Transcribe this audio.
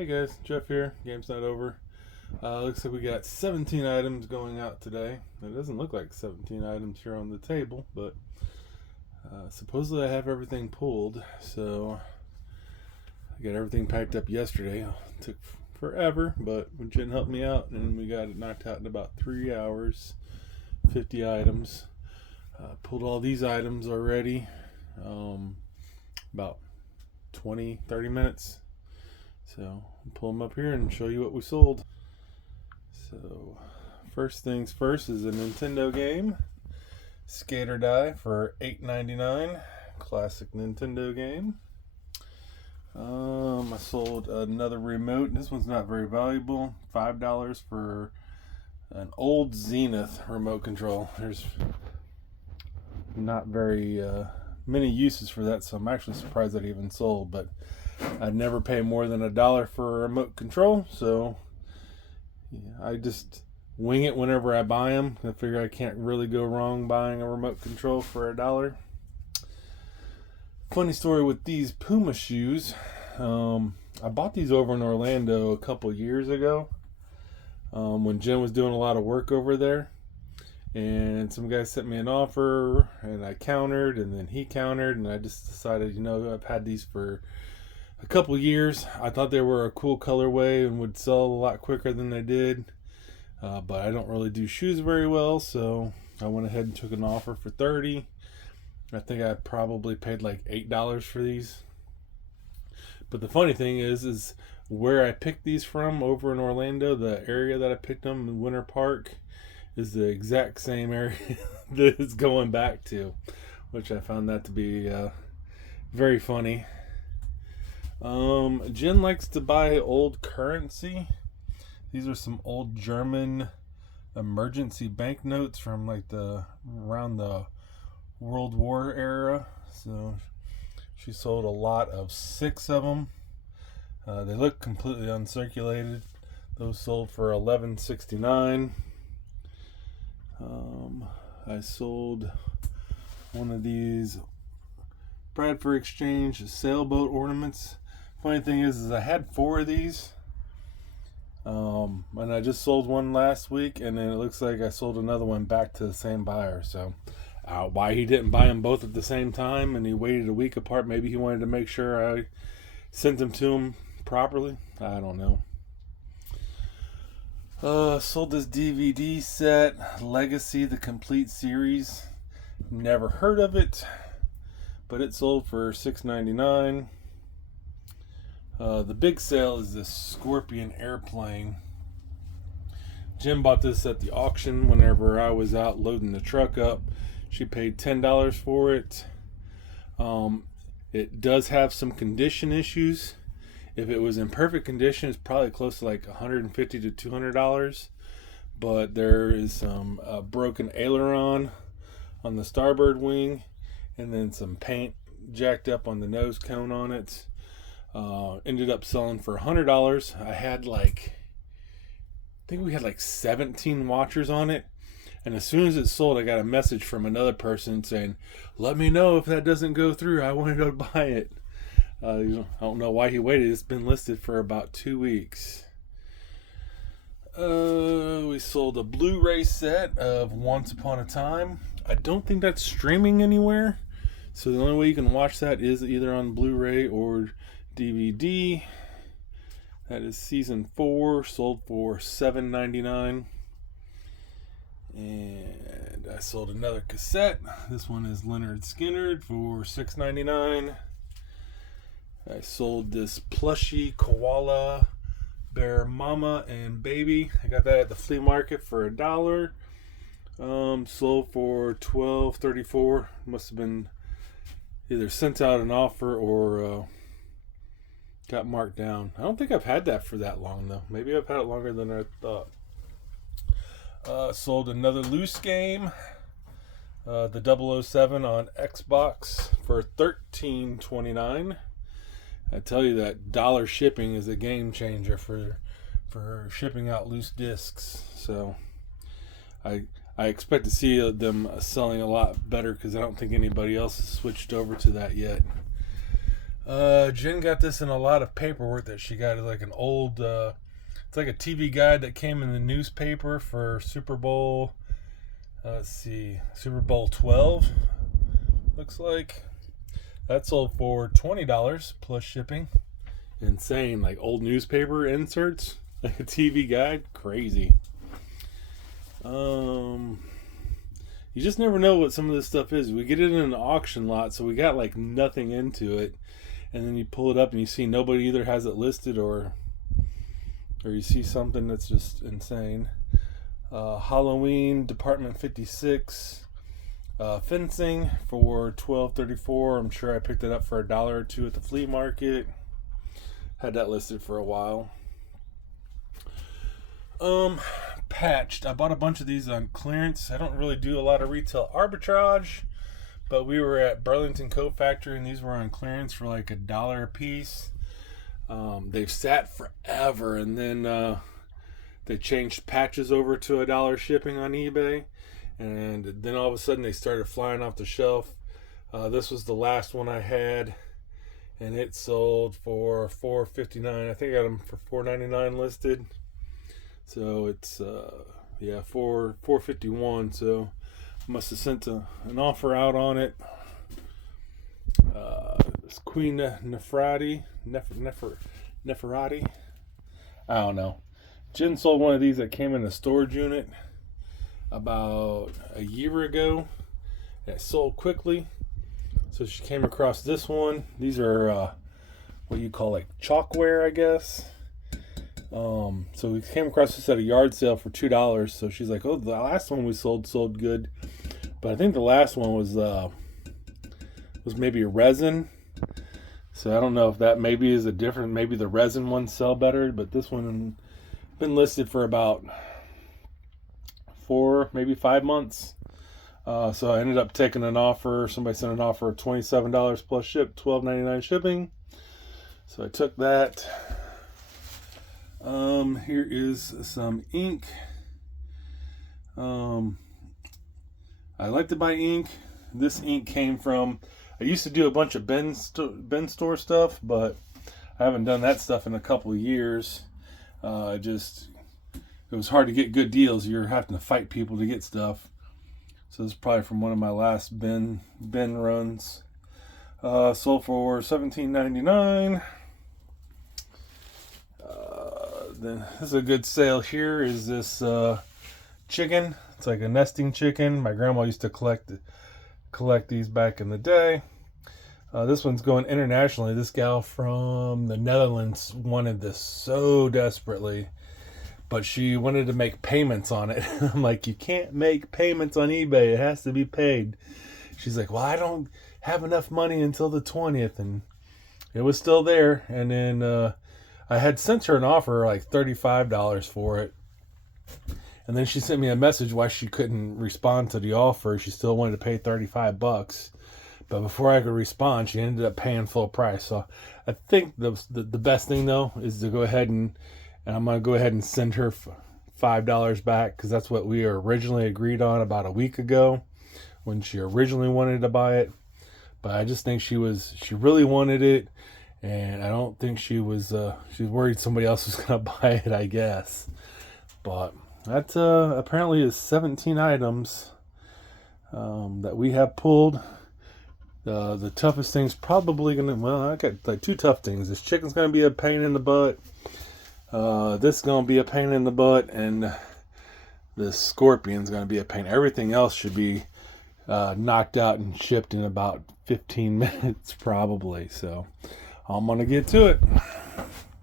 Hey guys, Jeff here. Game's not over. Looks like we got 17 items going out today. It doesn't look like 17 items here on the table, but supposedly I have everything pulled. So I got everything packed up yesterday. It took forever, but Jen helped me out, and we got it knocked out in about 3 hours. 50 items. Pulled all these items already. About 20-30 minutes. So I'll pull them up here and show you what we sold. So first things first is a Nintendo game, Skate or Die for $8.99. Classic Nintendo game. I sold another remote. This one's not very valuable. $5 for an old Zenith remote control. There's not very many uses for that, so I'm actually surprised that it even sold, but I'd never pay more than $1 for a remote control, so yeah, I just wing it whenever I buy them. I figure I can't really go wrong buying a remote control for $1. Funny story with these Puma shoes. I bought these over in Orlando a couple years ago when Jen was doing a lot of work over there. And some guy sent me an offer, and I countered, and then he countered, and I just decided, I've had these for a couple years. I thought they were a cool colorway and would sell a lot quicker than they did. But I don't really do shoes very well, so I went ahead and took an offer for $30. I think I probably paid like $8 for these. But the funny thing is where I picked these from over in Orlando, the area that I picked them in Winter Park, is the exact same area that it's going back to, which I found that to be very funny. Jen likes to buy old currency. These are some old German emergency banknotes from around the World War era. So she sold a lot of 6 of them. They look completely uncirculated. Those sold for $11.69. I sold one of these Bradford Exchange sailboat ornaments. Funny thing is I had 4 of these, and I just sold one last week, and then it looks like I sold another one back to the same buyer. So why he didn't buy them both at the same time and he waited a week apart, maybe he wanted to make sure I sent them to him properly, I don't know. Sold this DVD set, Legacy, the complete series. Never heard of it, but it sold for $6.99. The big sale is this Scorpion airplane. Jim bought this at the auction whenever I was out loading the truck up. She paid $10 for it. It does have some condition issues. If it was in perfect condition, it's probably close to like $150 to $200. But there is some broken aileron on the starboard wing, and then some paint jacked up on the nose cone on it. Ended up selling for $100. I think we had like 17 watchers on it. And as soon as it sold, I got a message from another person saying, "Let me know if that doesn't go through. I want to go buy it." I don't know why he waited. It's been listed for about 2 weeks. We sold a Blu-ray set of Once Upon a Time. I don't think that's streaming anywhere. So the only way you can watch that is either on Blu-ray or DVD. That is season 4, sold for $7.99. And I sold another cassette. This one is Lynyrd Skynyrd for $6.99. I sold this plushie koala bear mama and baby. I got that at the flea market for $1. Sold for $12.34. Must have been either sent out an offer or got marked down. I don't think I've had that for that long though. Maybe I've had it longer than I thought. Sold another loose game, the 007 on Xbox for $13.29. I tell you that dollar shipping is a game changer for shipping out loose discs. So I expect to see them selling a lot better because I don't think anybody else has switched over to that yet. Jen got this in a lot of paperwork that she got. Like an old, it's like a TV guide that came in the newspaper for Super Bowl. Let's see, Super Bowl 12. Looks like that sold for $20 plus shipping. Insane, like old newspaper inserts, like a TV guide, crazy. You just never know what some of this stuff is. We get it in an auction lot, so we got like nothing into it, and then you pull it up and you see nobody either has it listed or you see something that's just insane. Halloween Department 56 fencing for $12.34. I'm sure I picked it up for $1 or $2 at the flea market. Had that listed for a while. Patched. I bought a bunch of these on clearance. I don't really do a lot of retail arbitrage, but we were at Burlington Coat Factory and these were on clearance for like $1 a piece. They've sat forever, and then they changed patches over to $1 shipping on eBay, and then all of a sudden they started flying off the shelf. This was the last one I had, and it sold for $4.59. I think I got them for $4.99 listed. So it's $4.51. So must have sent an offer out on it. It's Queen Nefertiti. I don't know. Jen sold one of these that came in a storage unit about a year ago. It sold quickly. So she came across this one. These are what you call like chalkware, I guess. So we came across this at a yard sale for $2. So she's like, "Oh, the last one we sold good, but I think the last one was maybe a resin. So I don't know if that maybe is a different. Maybe the resin ones sell better, but this one been listed for about 4, maybe 5 months. So I ended up taking an offer. Somebody sent an offer of $27 plus $12.99 shipping. So I took that. Here is some ink. I like to buy ink. This ink came from, I used to do a bunch of Ben store stuff, but I haven't done that stuff in a couple of years. It was hard to get good deals. You're having to fight people to get stuff. So this is probably from one of my last Ben runs. Sold for $17.99. Then this is a good sale here. Is this chicken? It's like a nesting chicken. My grandma used to collect these back in the day. This one's going internationally. This gal from the Netherlands wanted this so desperately, but she wanted to make payments on it. I'm like, you can't make payments on eBay. It has to be paid. She's like, well, I don't have enough money until the 20th. And it was still there. And then I had sent her an offer like $35 for it. And then she sent me a message why she couldn't respond to the offer. She still wanted to pay $35. But before I could respond, she ended up paying full price. So I think the best thing, though, is to go ahead and I'm going to go ahead and send her $5 back, because that's what we originally agreed on about a week ago when she originally wanted to buy it. But I just think she really wanted it, and I don't think she was worried somebody else was going to buy it, I guess. But that apparently is 17 items that we have pulled. The toughest thing's probably going to, I got like 2 tough things. This chicken's going to be a pain in the butt. This is going to be a pain in the butt, and the scorpion's going to be a pain. Everything else should be knocked out and shipped in about 15 minutes probably. So I'm going to get to it.